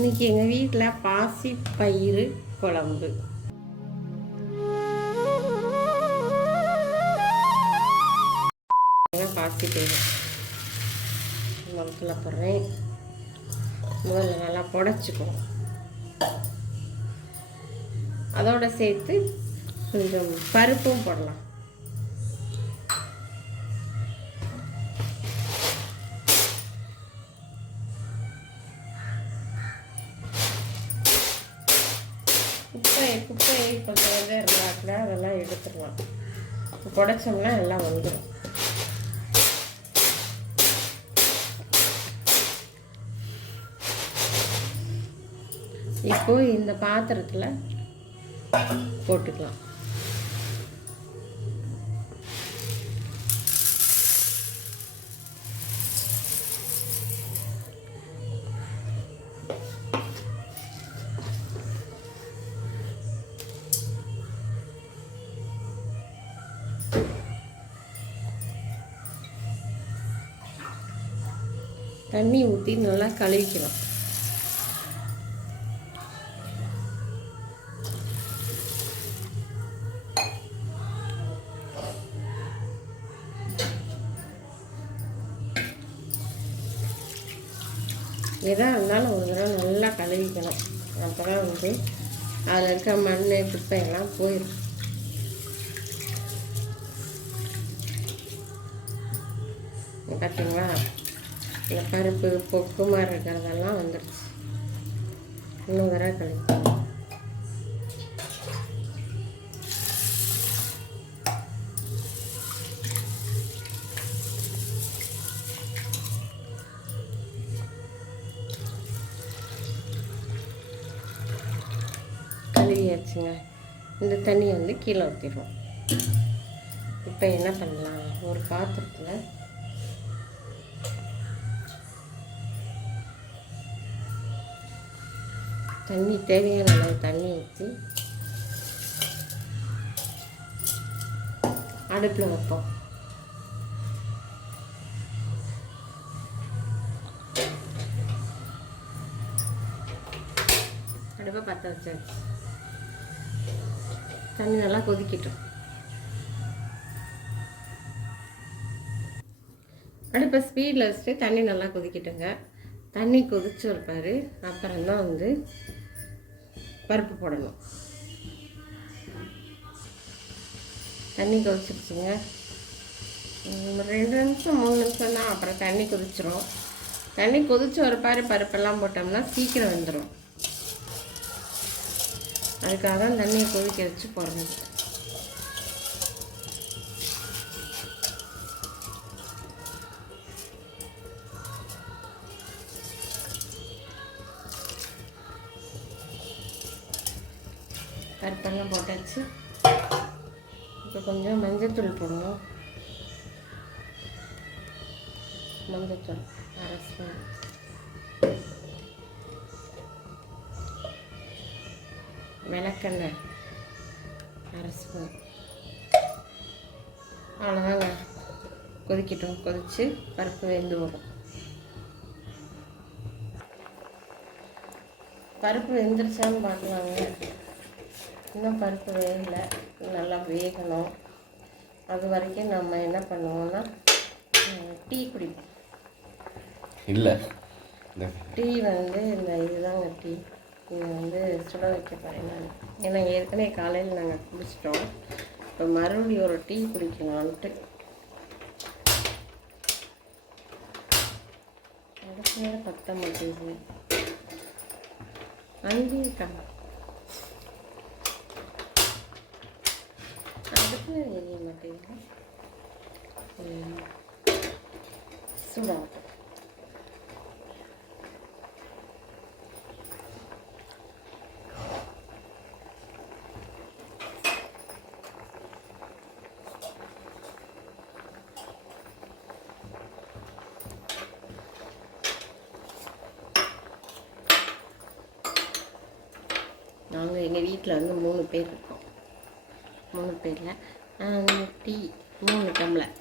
இன்றைக்கி எங்கள் வீட்டில் பாசி பயிறு குழம்பு. பாசி பயிறு மரத்தில் போடுறேன். முதல்ல நல்லா புடைச்சிக்குவோம். அதோடு சேர்த்து கொஞ்சம் பருப்பும் போடலாம். குப்பை கொஞ்சம் இருந்தாக்கூட அதெல்லாம் எடுத்துடலாம். புடைச்சோம்னா எல்லாம் வந்துடும். இப்போ இந்த பாத்திரத்தில் போட்டுக்கலாம். தண்ணி ஊற்றி நல்லா கழுவிக்கணும். எதாக இருந்தாலும் ஒரு தடவை நல்லா கழுவிக்கணும். அப்போ தான் அதில் இருக்க மண் குப்பையெல்லாம் போயிடும். பார்த்தீங்களா, இந்த பருப்பு பொக்கு மாதிரி இருக்கிறதெல்லாம் வந்துடுச்சு. இன்னும் தடவை கழுவிக்கணும். கழுவியாச்சுங்க. இந்த தண்ணியை கீழே ஊற்றிடுவோம். இப்போ என்ன பண்ணலாம், ஒரு பாத்திரத்தில் தண்ணி தேவையான அளவு தண்ணி ஊற்றி அடுப்பில் வைப்போம். அடுப்பை பற்ற வச்சாச்சு. தண்ணி நல்லா கொதிக்கட்டும். அடுப்பை ஸ்பீடில் வச்சுட்டு தண்ணி நல்லா கொதிக்கட்டுங்க. தண்ணி கொதிச்சு இருப்பார். அப்புறம்தான் பருப்பு போடணும். தண்ணி கொதிச்சிருச்சுங்க. 2 நிமிஷம் 3 நிமிஷம் தான். அப்புறம் தண்ணி கொதிச்சிரும். தண்ணி கொதிச்சு ஒரு பருப்பெல்லாம் போட்டோம்னா சீக்கிரம் வந்துடும். அதுக்காக தான் தண்ணியை கொதிக்க வச்சு போடுறது. பருப்பெல்லாம் போட்டாச்சு. இப்போ கொஞ்சம் மஞ்சத்தூள் போடணும். மஞ்சத்தூள் 1/2 ஸ்பூன். விளக்கெண்ணெய் 1/2 ஸ்பூன். அவ்வளோதாங்க. கொதிக்கட்டும். கொதித்து பருப்பு வெந்து வரும். பருப்பு வெந்துருச்சான்னு பார்க்கலாங்க. இன்னும் பருப்பு வேகலை. நல்லா வேகணும். அது வரைக்கும் நம்ம என்ன பண்ணுவோம்னா டீ குடிப்போம். இல்லை, டீ இந்த இதுதாங்க டீ. இது சுட வைக்க போகிறேன் நான். ஏன்னா ஏற்கனவே காலையில் நாங்கள் குடிச்சிட்டோம். இப்போ மறுபடியும் ஒரு டீ குடிக்கணும்ன்ட்டு அடுத்த பற்ற மாட்டேங்குது. அங்கேயே இருக்காங்க. அதுக்கு எரிய மாட்டேங்குது. சுடாட்டும். நாங்கள் எங்கள் வீட்டில் 3 பேர் இருக்கோம். 3 பேரில் டீ 3 டம்ளர்.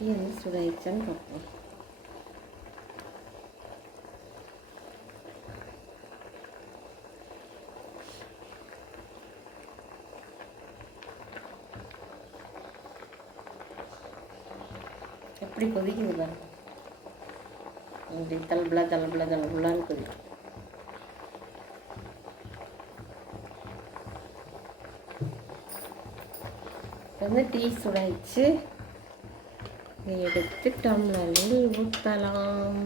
டீ வந்து சுடாயிடுச்சான்னு பார்ப்போம். எப்படி கொதிக்குது பாருங்க, அப்படி தலபுலான்னு கொதிக்கும். வந்து டீ சுடாயிடுச்சு, எடுத்து டம்ளரில் ஊற்றலாம்.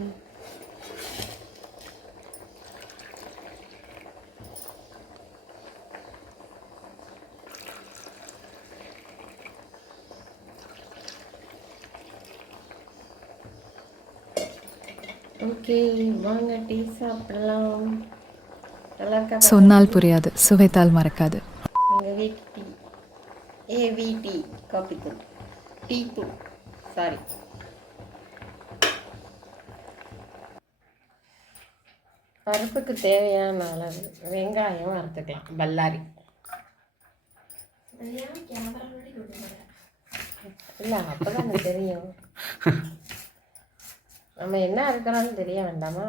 ஓகே, வாங்க டீ சாப்பிடலாம். நல்லா இருக்கா? சொன்னால் புரியாது, சுவைத்தால் மறக்காது. எங்கள் வீட்டு டீ, ஏவி டீ, காபி தூள், டீ தூள், சாரி. பருப்புக்கு தேவையான அளவு வெங்காயம் அறுத்துக்கலாம். பல்லாரி இல்லை, அப்போதான் எனக்கு தெரியும். நம்ம என்ன அறுக்கிறோன்னு தெரிய வேண்டாமா?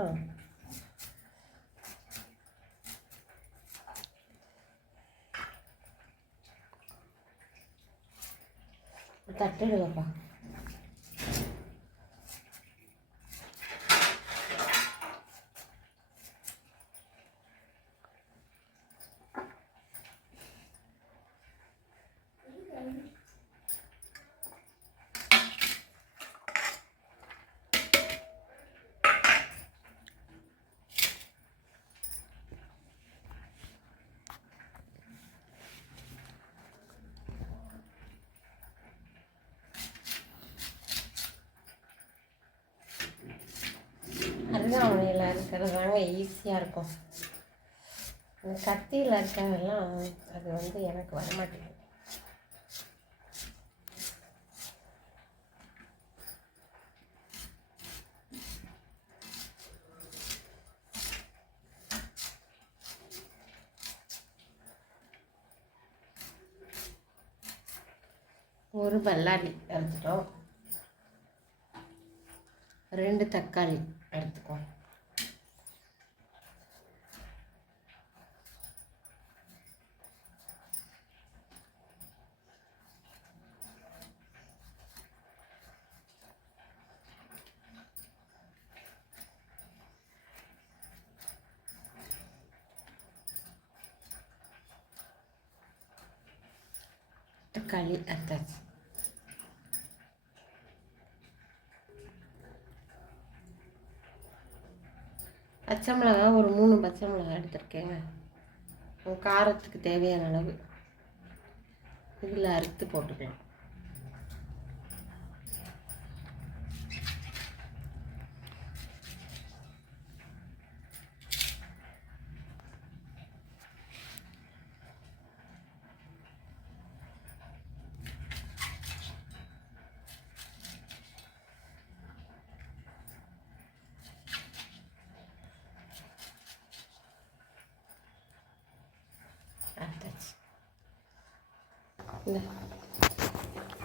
தட்டுடுங்கப்பா. அருகாமனையில் இருக்கிறதாங்க ஈஸியாக இருக்கும். கத்தியில் இருக்கிறதெல்லாம் அது வந்து எனக்கு வரமாட்டேங்குது. ஒரு பல்லாரி அறுத்துட்டோம், 2 தக்காளி எடுத்துக்கோ. தக்காளி அறுத்தாச்சு. பச்சை மிளகா ஒரு 3 பச்சை மிளகா எடுத்துருக்கேங்க. காரத்துக்கு தேவையான அளவு இதில் அறுத்து போட்டுக்கலாம்.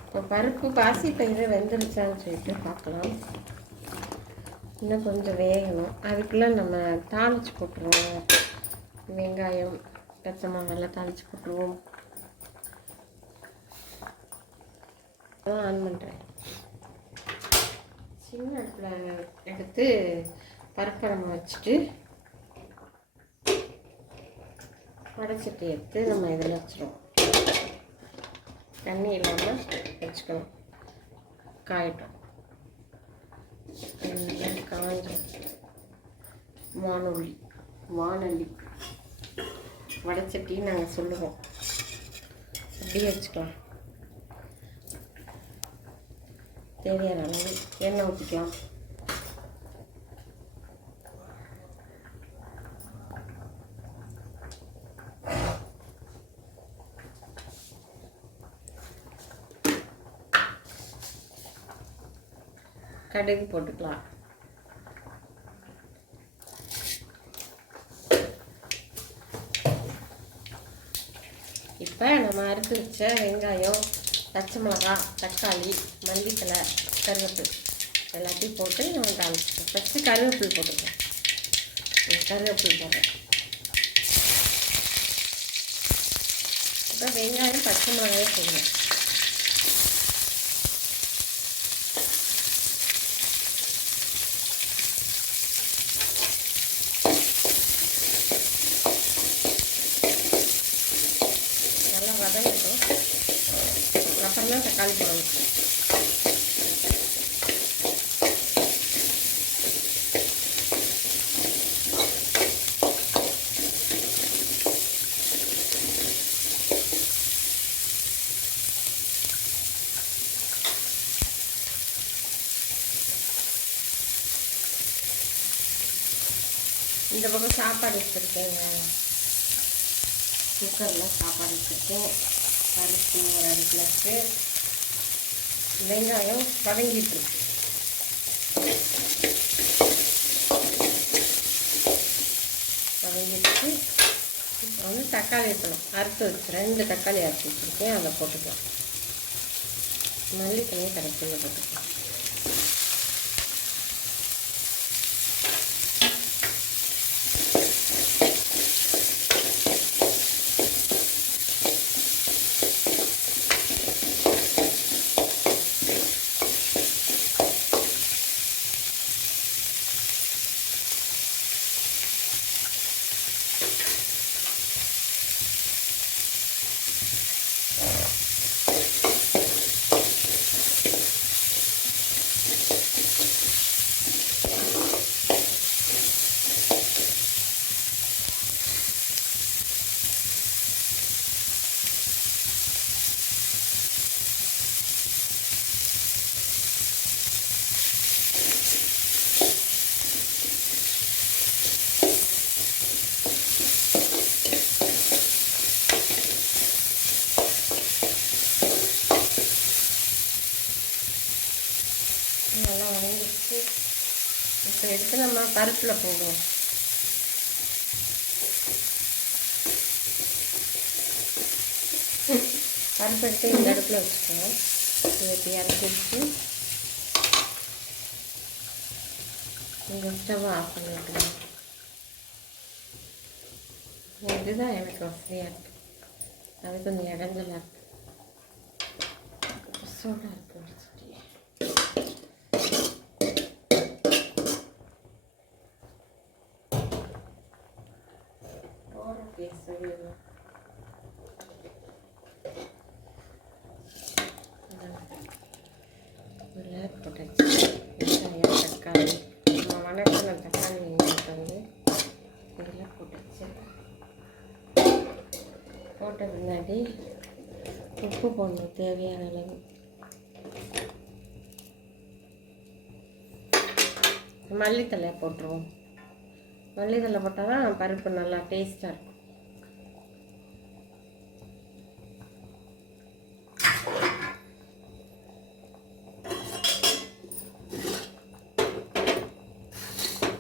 இப்போ பருப்பு பாசி பயிறு வெந்துருச்சான்னு சொல்லிட்டு பார்க்கலாம். இன்னும் கொஞ்சம் வேகணும். அதுக்குள்ளே நம்ம தாளித்து போட்டுருவோம். வெங்காயம், பச்சை மிளகாலாம் தாளித்து போட்டுருவோம். ஆன் பண்ணுறேன். சின்ன அடுப்பில் எடுத்து பருப்பை நம்ம வச்சுட்டு வடைச்சட்டி எடுத்து நம்ம இதில் வச்சுருவோம். தண்ணி இல்லாமல் வச்சுக்கணும். காயட்டும். காஞ்ச வானொலி வடைச்சட்டி நாங்கள் சொல்லுவோம். அப்படியே வச்சுக்கலாம். தேவையான அளவு எண்ணெய் ஊற்றிக்கலாம். கடுகு போட்டுக்கலாம். இப்போ நம்ம அறுத்து வச்ச வெங்காயம், பச்சை மிளகாய், தக்காளி, மல்லித்தலை, கருவேப்பிலை எல்லாத்தையும் போட்டு நம்ம தாளிச்சிட்டோம். ஃபஸ்ட்டு கருவேப்பிலை போட்டுக்கலாம். கருவேப்பிலை போட்டேன். அப்புறம் வெங்காயம் பச்சை மிளகாயும் போடுவேன். நல்லா வதங்கட்டும். அப்புறம் தான் தக்காளி போடணும். இந்த பக்கம் சாப்பாடு வச்சுருக்கேங்க. குக்கரில் சாப்பாடு வச்சுருக்கேன். பருப்பு ஒரு 2 கிளாஸு. வெங்காயம் வதங்கிட்டுருக்கு. வதங்கிட்டு வந்து தக்காளி வைக்கணும். அறுத்து வச்சு 2 தக்காளி அறுத்து வச்சுருக்கேன். அதை போட்டுக்கலாம். மல்லி தண்ணி கடைசியில் போட்டுக்கலாம். நல்லா வதங்கிடுச்சு. இப்போ எடுத்து நம்ம பருப்பில் போடுவோம். பருப்பு எடுத்து இந்த அடுப்பில் வச்சுக்கோங்க. இதை இப்படி இறக்கி வச்சு இந்த ஸ்டவ் ஆஃப் பண்ணி வைக்கணும். இதுதான் எனக்கு வசதியாக இருக்குது. அது கொஞ்சம் இடைஞ்சலாக இருக்குது. சூடாக இருக்குது. போட்டாச்சு. வெங்காயம் தக்காளி நம்ம வணக்கின தக்காளி வெங்காயத்தை வந்து இதில் போட்டாச்சு. போட்ட பின்னாடி உப்பு போடணும் தேவையான அளவு. மல்லித்தலை போட்டுருவோம். மல்லித்தலை போட்டால் தான் பருப்பு நல்லா டேஸ்ட்டாக இருக்கும்.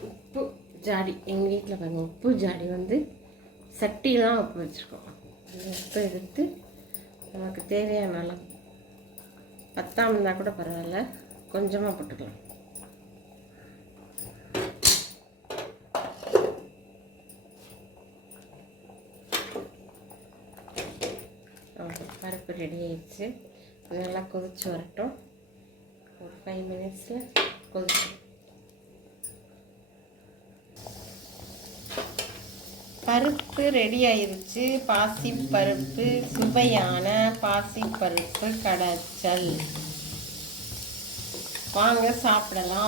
உப்பு ஜாடி எங்கள் வீட்டில் பாருங்கள். உப்பு ஜாடி வந்து சட்டிலாம் உப்பு வச்சுருக்கோம். அந்த உப்பு எடுத்து நமக்கு தேவையான அளவு, பத்தாமல் இருந்தால் கூட பரவாயில்ல, கொஞ்சமாக போட்டுக்கலாம். பருப்பு ரெடி ஆயிடுச்சு. நல்லா கொதிச்சு வரட்டும். ஒரு 5 மினிட்ஸில் கொதிச்சு பருப்பு ரெடி ஆயிடுச்சு. பாசிப்பருப்பு, சுவையான பாசிப்பருப்பு கடைச்சல். வாங்க சாப்பிடலாம்.